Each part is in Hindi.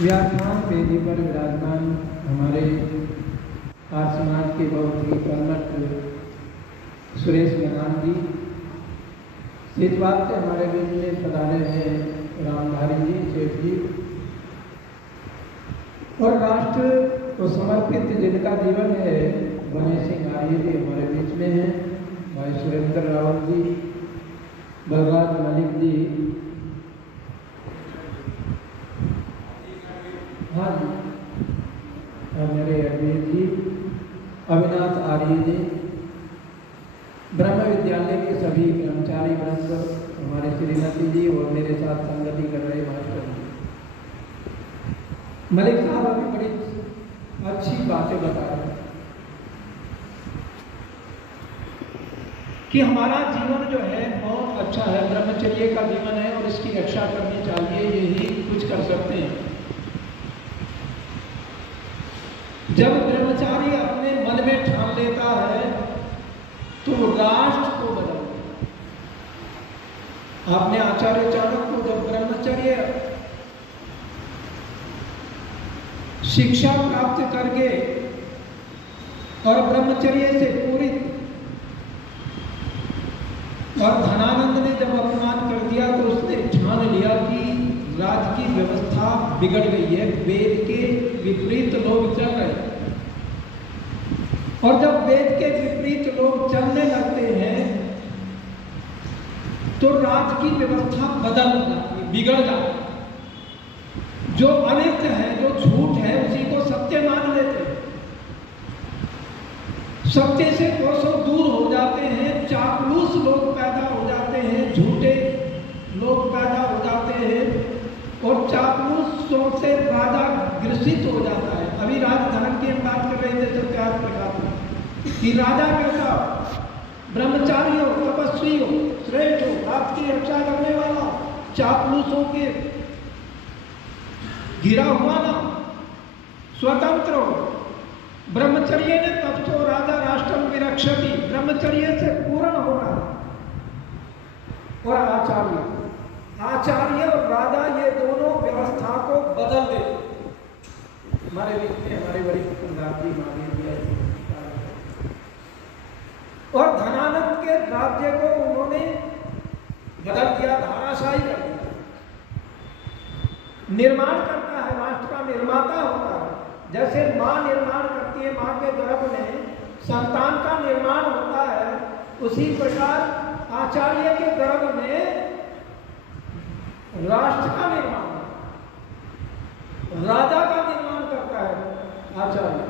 व्याख्यान वेदी पर विराजमान हमारे आर्य समाज के बहुत ही कर्मठ सुरेश गनान जी, इस बात से हमारे बीच में पधारे हैं रामधारी जी सेठ जी, और राष्ट्र को समर्पित जिनका जीवन है गणेश सिंह आर्य जी हमारे बीच में हैं, भाई सुरेंद्र रावत जी, बलराज मलिक जी, हाँ जी, और मेरे अजमेर जी, अविनाश आर्य जी, ब्रह्म विद्यालय के सभी कर्मचारी वृंद, हमारे श्रीमती जी और मेरे साथ संगति कर रहे मास्टर जी। मलिक साहब अभी बड़ी अच्छी बातें बता रहे हैं कि हमारा जीवन जो है बहुत अच्छा है, ब्रह्मचर्य का जीवन है और इसकी रक्षा करनी चाहिए, यही कुछ कर सकते हैं। जब ब्रह्मचारी अपने मन में ठान लेता है तो राष्ट्र को बदल, आपने आचार्य चाणक्य को जब ब्रह्मचर्य शिक्षा प्राप्त करके और ब्रह्मचर्य से पूरित, और धनानंद ने जब अपमान कर दिया तो उसने ठान लिया कि राज्य की व्यवस्था बिगड़ गई है, वेद के विपरीत लोग चल रहे हैं, और जब वेद के विपरीत लोग चलने लगते हैं तो राज्य की व्यवस्था बदल जाती, बिगड़ जाती। जो अनित्य है, जो झूठ है, उसी को सत्य मान लेते हैं, सत्य से कोसों दूर हो जाते हैं, चापलूस लोग पैदा हो जाते हैं, झूठे लोग पैदा हो जाते हैं, और चापलूसों से राजा ग्रसित हो जाता है। अभी राजधर्म की हम बात कर रहे थे सत्याग्रह प्रकाश में कि राजा कैसा, ब्रह्मचारी हो, तपस्वी हो, श्रेष्ठ हो, आपकी रक्षा करने वाला, चापलूसों के घिरा हुआ ना, स्वतंत्र हो। ब्रह्मचर्य ने तपसो राजा राष्ट्रम विरक्षति, ब्रह्मचर्य से पूर्ण होना। और आचार्य और राजा ये दोनों व्यवस्था को बदल दे। हमारे बीच में हमारे वरिष्ठ पंजाबी महावीर जी, और धनानंद के राज्य को उन्होंने बदल दिया, धाराशाही कर दिया। निर्माण करता है, राष्ट्र का निर्माता होता है। जैसे माँ निर्माण करती है, माँ के गर्भ में संतान का निर्माण होता है, उसी प्रकार आचार्य के गर्भ में राष्ट्र का निर्माण, राजा का निर्माण करता है आचार्य।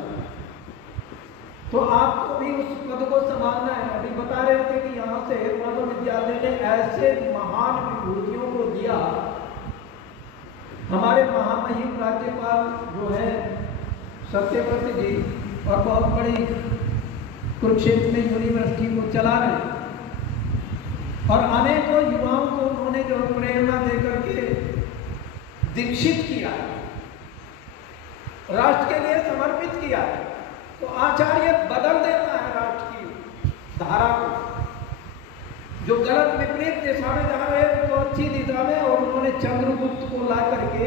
तो आपको भी उस पद को संभालना है। अभी बता रहे थे कि यहाँ से ब्रह्म विद्यालय ने ऐसे महान विभूतियों को दिया। हमारे महामहिम राज्यपाल जो है सत्यव्रत जी, और बहुत बड़ी कुरुक्षेत्र में यूनिवर्सिटी को चला रहे, और अनेकों युवाओं को उन्होंने जो प्रेरणा देकर के दीक्षित किया, राष्ट्र के लिए समर्पित किया। तो आचार्य बदल देता है राष्ट्र की धारा को, जो गलत विपरीत दिशा में जा रहे हैं तो अच्छी दिशा में, और उन्होंने चंद्रगुप्त को ला करके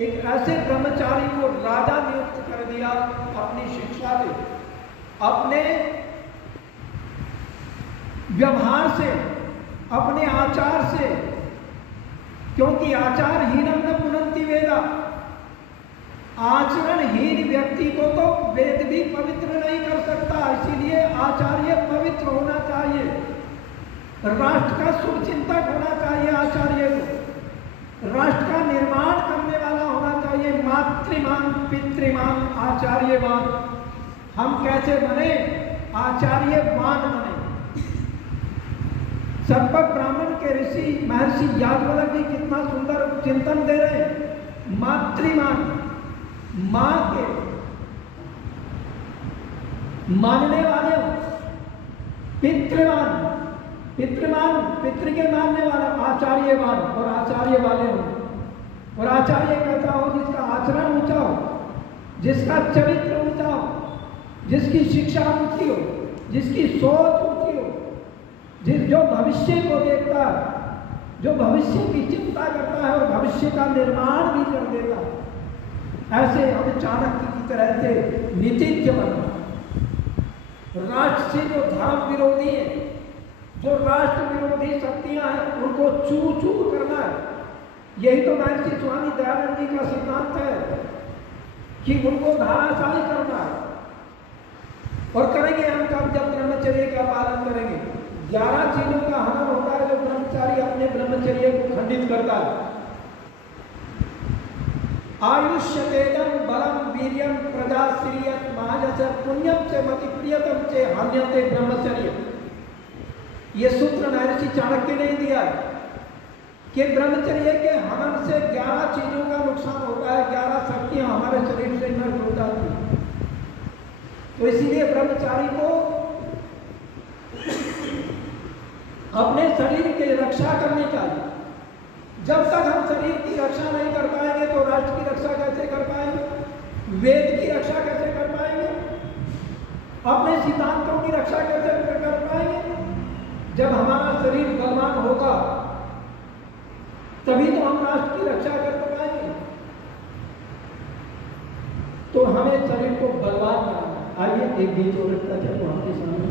एक ऐसे ब्रह्मचारी को राजा नियुक्त कर दिया अपनी शिक्षा से, अपने व्यवहार से, अपने आचार से, क्योंकि आचारहीनम न पुनन्ति वेदा, आचरणहीन व्यक्ति को तो वेद भी पवित्र नहीं कर सकता। इसीलिए आचार्य पवित्र होना चाहिए, राष्ट्र का शुभचिंतक होना चाहिए आचार्य को, राष्ट्र का निर्माण करने वाला होना चाहिए, मातृमान पितृमान आचार्यवान। हम कैसे बने? आचार्यवान बने। संपर्क ब्राह्मण के ऋषि महर्षि याज्ञवल्क्य जी कितना सुंदर चिंतन दे रहे हैं। मातृमान, मां के मानने वाले हो, पितृमान, पितृमान पितृ के मानने वाला, आचार्यवान और आचार्य वाले हो। और आचार्य कैसा हो? जिसका आचरण ऊंचा हो, जिसका चरित्र ऊंचा हो, जिसकी शिक्षा ऊंची हो, जिसकी सोच ऊंची हो, जो भविष्य को देखता है, जो भविष्य की चिंता करता है और भविष्य का निर्माण भी कर देता है। ऐसे हम चाणक्य की तरह से नीतिज्ञ बनना, राष्ट्र से जो धर्म विरोधी है, जो राष्ट्र विरोधी शक्तियां हैं, उनको चूर चूर करना है। यही तो महर्षि स्वामी दयानंद जी का सिद्धांत है कि उनको धाराशायी करना है। और करेंगे हम कब? जब ब्रह्मचर्य का पालन करेंगे। 11 चीजों का हनन होता है जब ब्रह्मचारी अपने ब्रह्मचर्य को खंडित करता है। आयुष्य तेजम बलम वीर्यम प्रजा श्रियत महाजस पुण्यम से मति प्रियतम से हन्यते ब्रह्मचर्य। ये सूत्र महर्षि चाणक्य ने दिया है कि ब्रह्मचर्य के हनन से 11 चीजों का नुकसान होता है, 11 शक्तियां हमारे शरीर से नष्ट हो जाती हैं। तो इसीलिए ब्रह्मचारी को अपने शरीर की रक्षा करनी चाहिए। जब तक हम शरीर की रक्षा नहीं कर पाएंगे तो राष्ट्र की रक्षा कैसे कर पाएंगे? वेद की रक्षा कैसे कर पाएंगे? अपने सिद्धांतों की रक्षा कैसे कर पाएंगे? जब हमारा शरीर बलवान होगा तभी तो हम राष्ट्र की रक्षा कर पाएंगे। तो हमें शरीर को बलवान बनाना। आइए एक गीत और रखता चलो आपके सामने।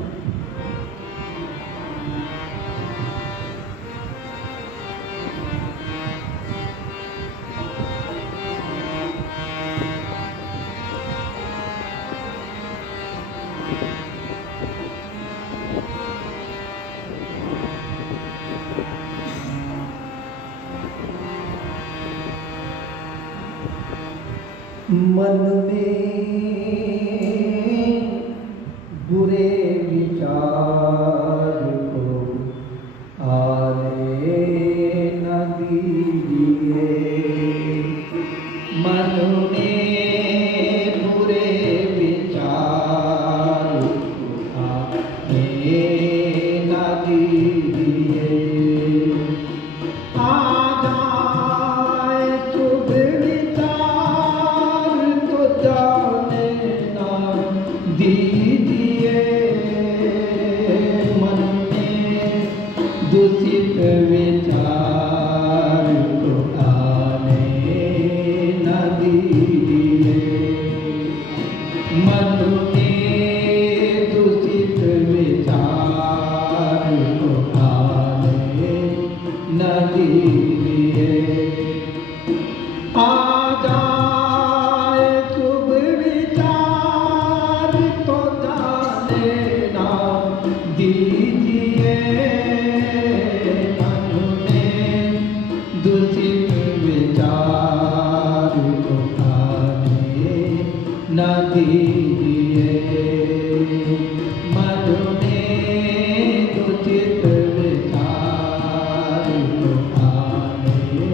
मन में बुरे विचार को आने न दीजिए। मन में बुरे विचार को आने न दीजिए। आ जाए शुभ दीजिए। मन में दूषित विचार को आने न दीजिए। मन में दूषित विचार को आने न दीजिए। आ जाए शुभ विचार तो जाने ना दीजिए। मन में दूषित विचार को आने न दीजिए। मन में दूषित विचार को आने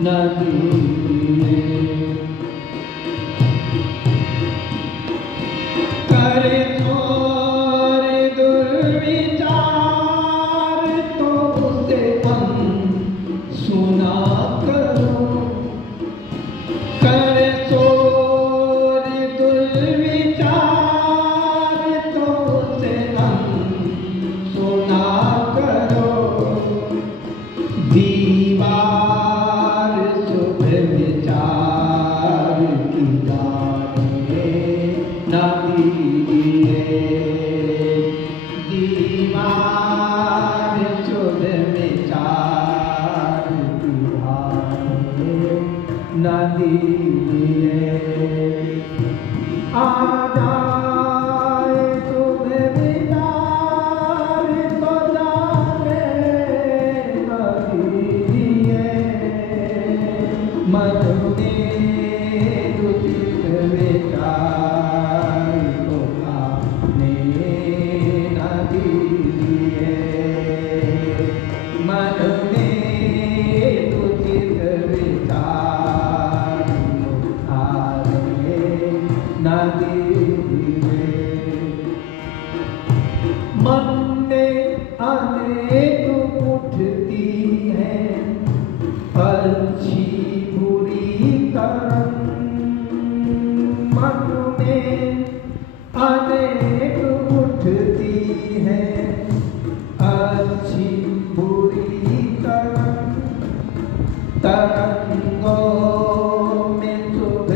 न दीजिए। करे और दुर्विचार तो उसे सुना करो। करे और दुर्विचार तो उसे सुना करो। दीवार शुभ विचार की गाने न दीजिए। दीवार शुभ विचार की गाने न दीजिए। आ जाए शुभ विचार तो जाने न दीजिए। मन में दूषित विचार को आने न दीजिए। मन में दूषित विचार को आने न दीजिए। मन में अनेक उठती है अच्छी बुरी करम। मन में अनेक उठती है अच्छी बुरी करम। तरंगों में शुभ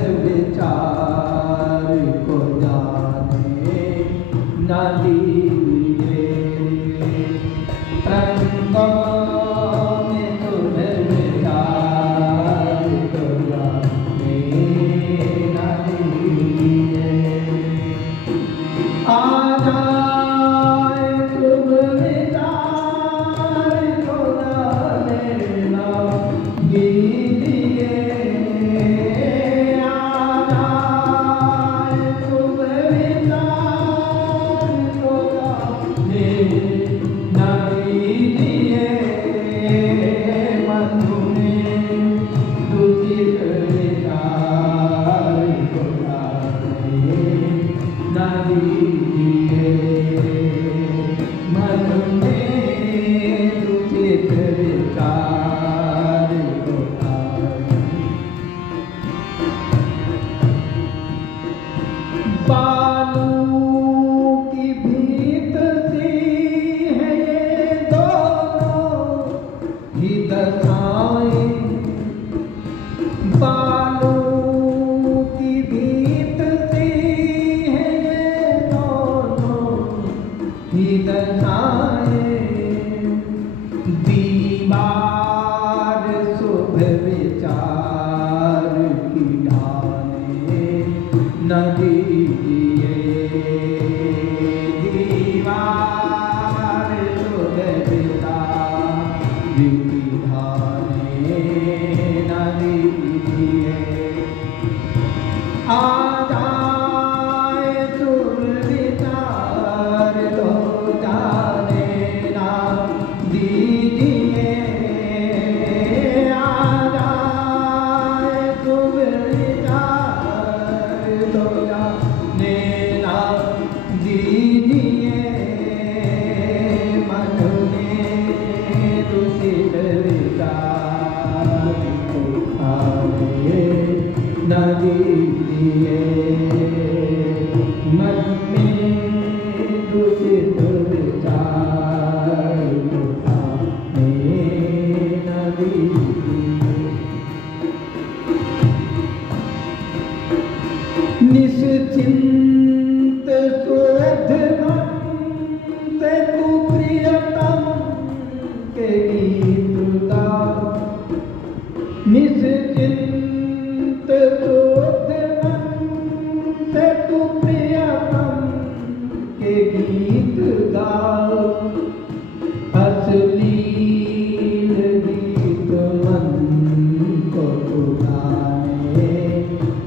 दशाएं बालों की भीत से है ये दोनों ही दशाएं। दीवार शुभ विचार की ढाले न दीजिए, दीवार शुभ विचार की ढाले न दीजिए। आ जाए शुभ विचार तो जाने ना दीजिए, आ जाए शुभ विचार तो जाने ना दीजिए। मन में दूषित विचार को आने न दीजिए, मन में दूषित विचार को आने न दीजिए। निश्चिंत सुरध मन से तू प्रियतम के गीत गा, निश्चिंत सुरध मन से तू प्रियतम के गीत गा। अश्लील गीत मन को गाने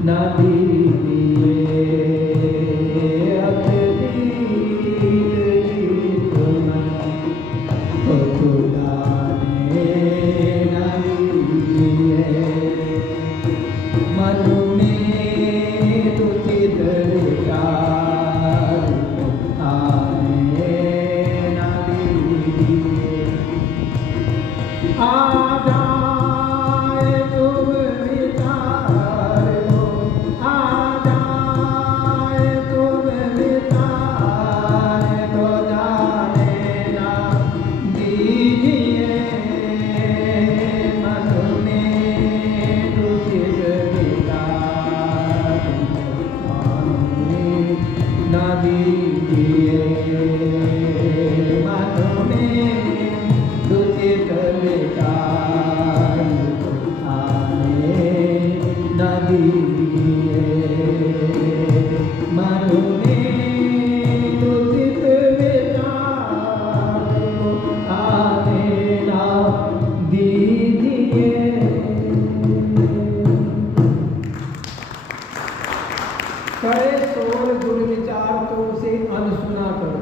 न दीजिए, अश्लील गीत मन को गाने न दीजिए। मन में दूषित विचार को आने न दीजिए। आ जाए शुभ विचार को, आ जाए शुभ विचार तो जाने ना दीजिए। मन में दूषित विचार आने न दीजिए, मन में दूषित विचार आने न दीजिए, मन में दूषित विचार आने न दीजिए। करे शोर दुर्विचार तो उसे अनसुना करो।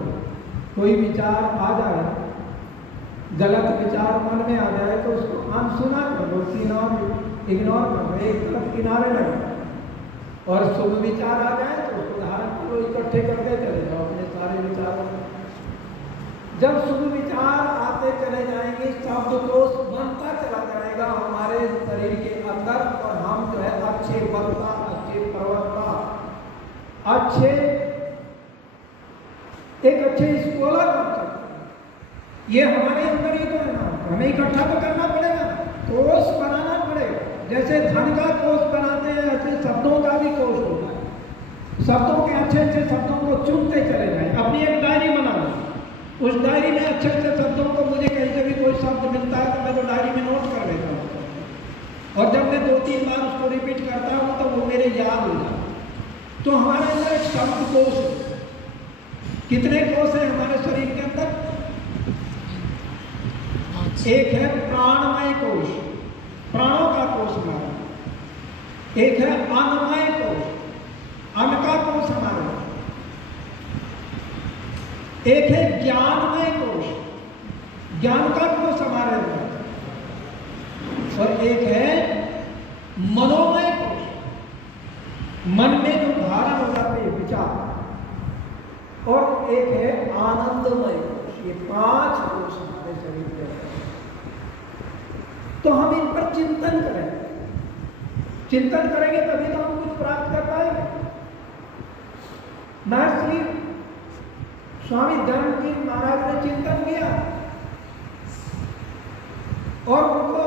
कोई विचार आ जाए, गलत विचार मन में आ जाए तो उसको अनसुना कर दो, इग्नोर कर दो, एक तरफ किनारे लगा। और शुभ विचार आ जाए तो उसको धारण करो, इकट्ठे करते चले जाओ अपने सारे विचारों को। जब शुभ विचार आते चले जाएंगे, शब्द कोश बनता चला जाएगा हमारे शरीर के अंदर, और हम जो है अच्छे वक्ता, अच्छे प्रवक्ता, अच्छे एक अच्छे स्कॉलर बन सकते हैं। ये हमारे अंदर ही तो है ना, हमें इकट्ठा तो करना पड़ेगा, कोश बनाना पड़ेगा। जैसे धन का कोश बनाते हैं, ऐसे शब्दों का भी कोश होता है। शब्दों के अच्छे अच्छे शब्दों को चुनते चले जाए, अपनी एक डायरी बना लो, उस डायरी में अच्छे अच्छे शब्दों को, मुझे कहीं से भी कोई शब्द मिलता है तो मैं तो डायरी में नोट कर लेता हूँ, और जब मैं 2-3 बार उसको रिपीट करता हूँ तो वो मेरे याद हो जाता है। तो हमारे अंदर एक शब्द कोश है। कितने कोश हैं हमारे शरीर के अंदर? एक है प्राणमय कोश, प्राणों का कोश हमारा। एक है अन्नमय कोश, अन्न का कोश हमारा। एक है ज्ञानमय कोश, ज्ञान का कोश हमारे अंदर। और एक है मनोमय कोश, मन में जो धारण हो जाते हैं विचार। और एक है आनंदमय कोश। ये 5 कोश हमारे शरीर के अंदर। तो हम इन पर चिंतन करें, चिंतन करेंगे तभी तो हम कुछ प्राप्त कर पाएंगे। महर्षि स्वामी धर्मजीत महाराज ने चिंतन किया और उनको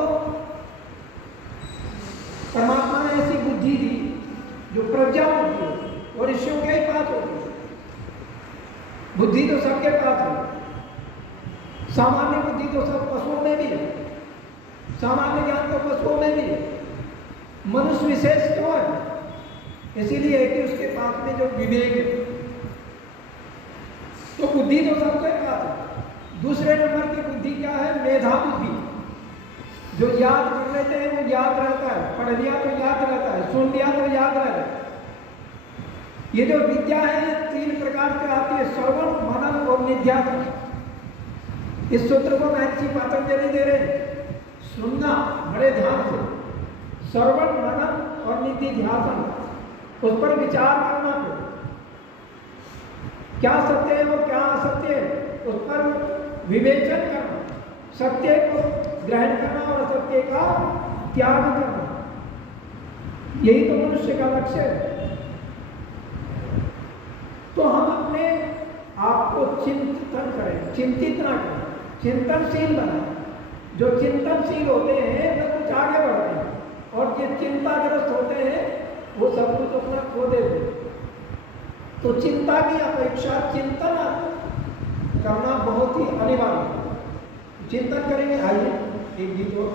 बुद्धि तो सबके पास है, सामान्य बुद्धि तो सब पशुओं में भी है, सामान्य ज्ञान तो पशुओं में भी है, मनुष्य विशेष तो है, इसीलिए है कि उसके पास में जो विवेक है, तो बुद्धि तो सबके पास है। दूसरे नंबर की बुद्धि क्या है? मेधा बुद्धि। जो याद कर लेते हैं वो याद रहता है, पढ़ लिया तो याद रहता है, सुन लिया तो याद रहता है। ये जो विद्या है 3 प्रकार से आती है, श्रवण, मनन और निध्यासन। इस सूत्र को महर्षि पतंजलि दे रहे हैं, सुनना बड़े ध्यान से, श्रवण, मनन और निधिध्यासन, उस पर विचार करना, क्या सत्य है और क्या असत्य है उस पर विवेचन करना, सत्य को ग्रहण करना और असत्य का त्याग करना, यही तो मनुष्य का लक्ष्य है। तो हम अपने आप को चिंतन करें, चिंतित ना करें, चिंतनशील बनाएं। जो चिंतनशील होते हैं वे कुछ आगे बढ़ते हैं, और जो चिंताग्रस्त होते हैं वो सब कुछ अपना खो देते हैं। तो चिंता की अपेक्षा चिंतन करना बहुत ही अनिवार्य है। चिंतन करेंगे, आइए एक गीत और।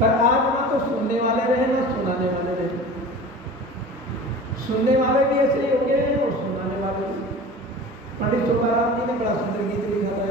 पर आज ना तो सुनने वाले रहे ना सुनाने वाले रहे, सुनने वाले भी ऐसे ही हो गए हैं और सुनाने वाले भी। पंडित सुब्बाराव जी ने बड़ा सुंदर गीत लिखा था।